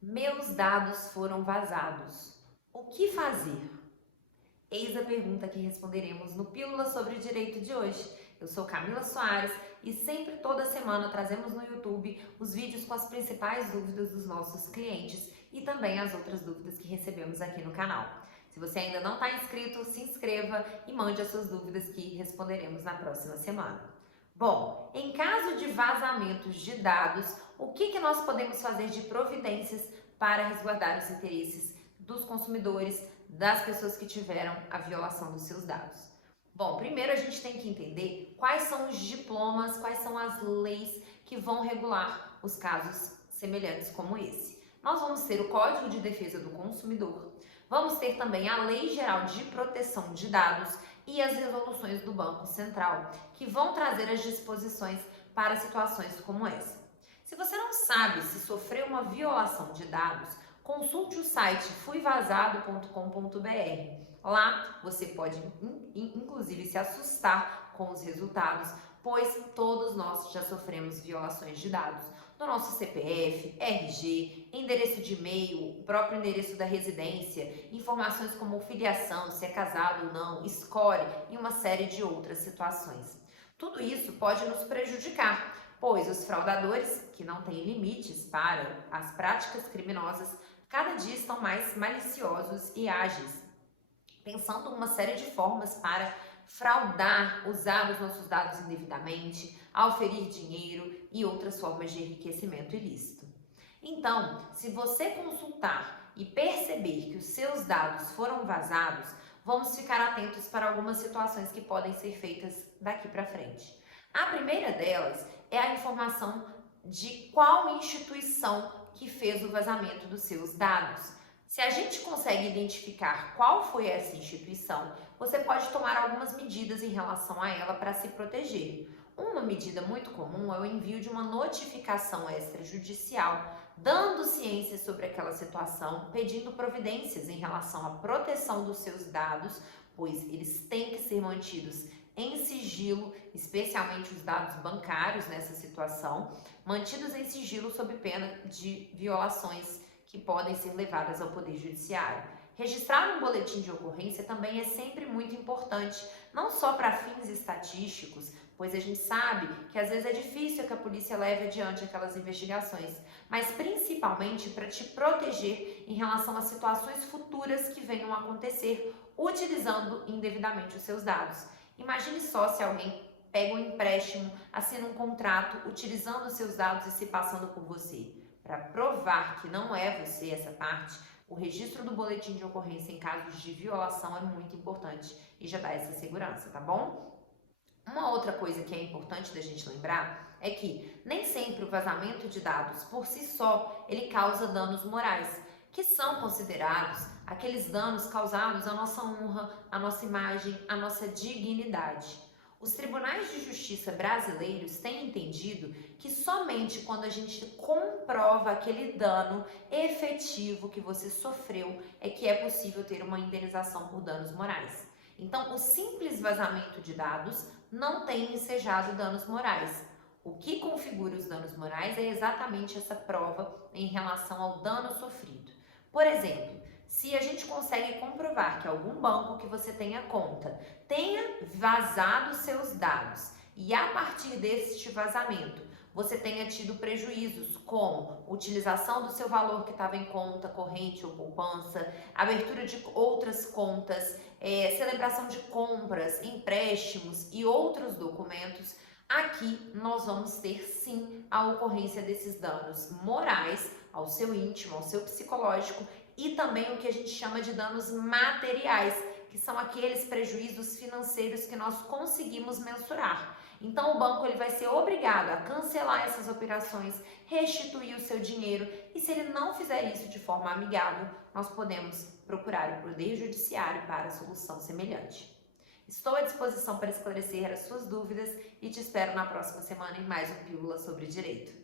Meus dados foram vazados. O que fazer? Eis a pergunta que responderemos no Pílula sobre Direito de hoje. Eu sou Camila Soares e sempre, toda semana, trazemos no YouTube os vídeos com as principais dúvidas dos nossos clientes e também as outras dúvidas que recebemos aqui no canal. Se você ainda não está inscrito, se inscreva e mande as suas dúvidas que responderemos na próxima semana. Bom, em caso de vazamentos de dados, o que nós podemos fazer de providências para resguardar os interesses dos consumidores, das pessoas que tiveram a violação dos seus dados? Bom, primeiro a gente tem que entender quais são os diplomas, quais são as leis que vão regular os casos semelhantes como esse. Nós vamos ter o Código de Defesa do Consumidor, vamos ter também a Lei Geral de Proteção de Dados e as resoluções do Banco Central, que vão trazer as disposições para situações como essa. Se você não sabe se sofreu uma violação de dados, consulte o site fuivazado.com.br. Lá você pode, inclusive, se assustar com os resultados, pois todos nós já sofremos violações de dados no nosso CPF, RG, endereço de e-mail, o próprio endereço da residência, informações como filiação, se é casado ou não, score e uma série de outras situações. Tudo isso pode nos prejudicar, pois os fraudadores, que não têm limites para as práticas criminosas, cada dia estão mais maliciosos e ágeis, pensando uma série de formas para fraudar, usar os nossos dados indevidamente, auferir dinheiro e outras formas de enriquecimento ilícito. Então, se você consultar e perceber que os seus dados foram vazados, vamos ficar atentos para algumas situações que podem ser feitas daqui para frente. A primeira delas é a informação de qual instituição que fez o vazamento dos seus dados. Se a gente consegue identificar qual foi essa instituição, você pode tomar algumas medidas em relação a ela para se proteger. Uma medida muito comum é o envio de uma notificação extrajudicial, dando ciência sobre aquela situação, pedindo providências em relação à proteção dos seus dados, pois eles têm que ser mantidos em sigilo, especialmente os dados bancários nessa situação, mantidos em sigilo sob pena de violações que podem ser levadas ao Poder Judiciário. Registrar um boletim de ocorrência também é sempre muito importante, não só para fins estatísticos, pois a gente sabe que às vezes é difícil que a polícia leve adiante aquelas investigações, mas principalmente para te proteger em relação a situações futuras que venham a acontecer utilizando indevidamente os seus dados. Imagine só se alguém pega um empréstimo, assina um contrato utilizando os seus dados e se passando por você. Para provar que não é você essa parte, o registro do boletim de ocorrência em casos de violação é muito importante e já dá essa segurança, tá bom? Uma outra coisa que é importante da gente lembrar é que nem sempre o vazamento de dados por si só ele causa danos morais, que são considerados aqueles danos causados à nossa honra, à nossa imagem, à nossa dignidade. Os tribunais de justiça brasileiros têm entendido que somente quando a gente comprova aquele dano efetivo que você sofreu é que é possível ter uma indenização por danos morais. Então, o simples vazamento de dados não tem ensejado danos morais. O que configura os danos morais é exatamente essa prova em relação ao dano sofrido. Por exemplo, se a gente consegue comprovar que algum banco que você tenha conta tenha vazado seus dados e a partir deste vazamento você tenha tido prejuízos como utilização do seu valor que estava em conta corrente ou poupança, abertura de outras contas, celebração de compras, empréstimos e outros documentos, aqui nós vamos ter sim a ocorrência desses danos morais ao seu íntimo, ao seu psicológico e também o que a gente chama de danos materiais, que são aqueles prejuízos financeiros que nós conseguimos mensurar. Então o banco ele vai ser obrigado a cancelar essas operações, restituir o seu dinheiro e se ele não fizer isso de forma amigável, nós podemos procurar o Poder Judiciário para solução semelhante. Estou à disposição para esclarecer as suas dúvidas e te espero na próxima semana em mais um Pílula sobre Direito.